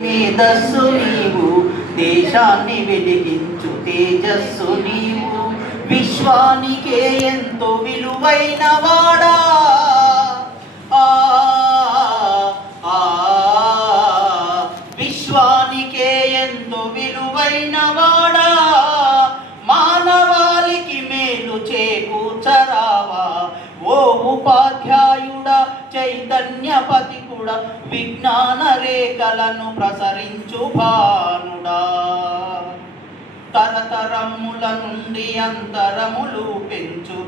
మేధస్సు నీవు, దేశాన్ని వెలిగించు తేజస్సు నీవు, విశ్వానికే ఎంతో విలువైన వాడా. విశ్వానికే ఎంతో విలువైన వాడా, మానవాళికి మేలు చేకూర్చరావా. ఓ ఉపాధ్యాయుడా, చైతన్య పతికుడా, విజ్ఞాన రేఖలను ప్రసరించు భానుడా. తరతరముల నుండి అంతరములు పెంచు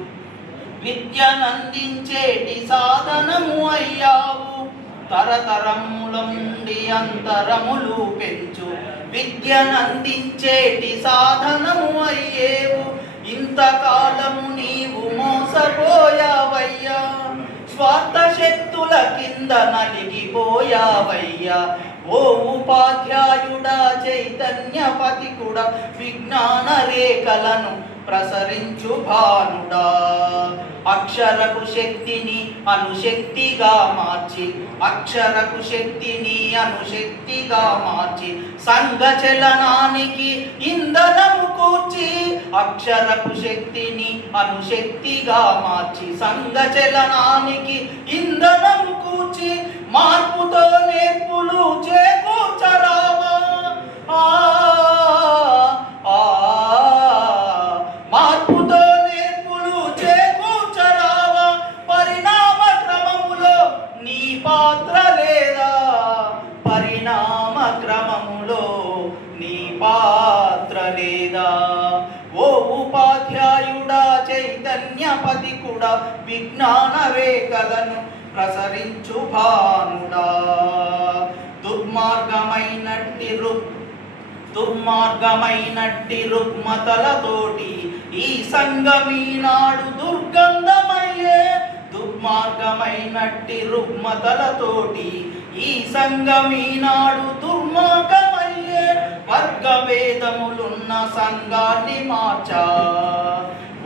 విద్యనందించేటి సాధనము అయ్యావు. తరతరముల నుండి అంతరములు పెంచు విద్యనందించేటి సాధనము అయ్యేవు. ఇంతకాలము నీవు మోసపోయావయ్యా, స్వార్థ శక్తుల కింద నలిగిపోయావయ్యా. ఓ ఉపాధ్యాయుడా, చైతన్య పతికుడా, విజ్ఞాన రేఖలను ప్రసరించు భానుడా. అక్షరకు శక్తిని అణుశక్తిగా మార్చి, అక్షరకు శక్తిని అణుశక్తిగా మార్చి, సంఘ చలనానికి ఇంధనము కూర్చి. అక్షరకు శక్తిని అణుశక్తిగా మార్చి, సంఘ చలనానికి ఇంధనము కూర్చి, మార్పుతో నేర్పులు చేకూర్చరావా. మార్పుతో నేర్పులు చేకూర్చరావా. పరిణామ క్రమములో నీ పాత్ర లేదా, పరిణామ క్రమములో నీ పాత్ర లేదా. ఓ ఉపాధ్యాయుడా, చైతన్య పతికుడా, విజ్ఞాన రేఖలను ప్రసరించు భానుడా. దుర్మార్గమైనట్టి రుగ్మతలతోటి ఈ సంఘమీనాడు దుర్గంధమయ్యే. దుర్మార్గమైనట్టి రుగ్మతలతోటి ఈ సంఘమీనాడు దుర్మార్గమయ్యే. వర్గభేదములున్న సంఘాన్ని మార్చా.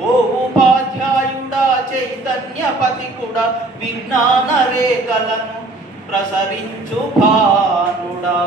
ఓ ఉపాధ్యాయుడా, చైతన్య పతికుడా, విజ్ఞాన రేఖలను ప్రసరించు భానుడా.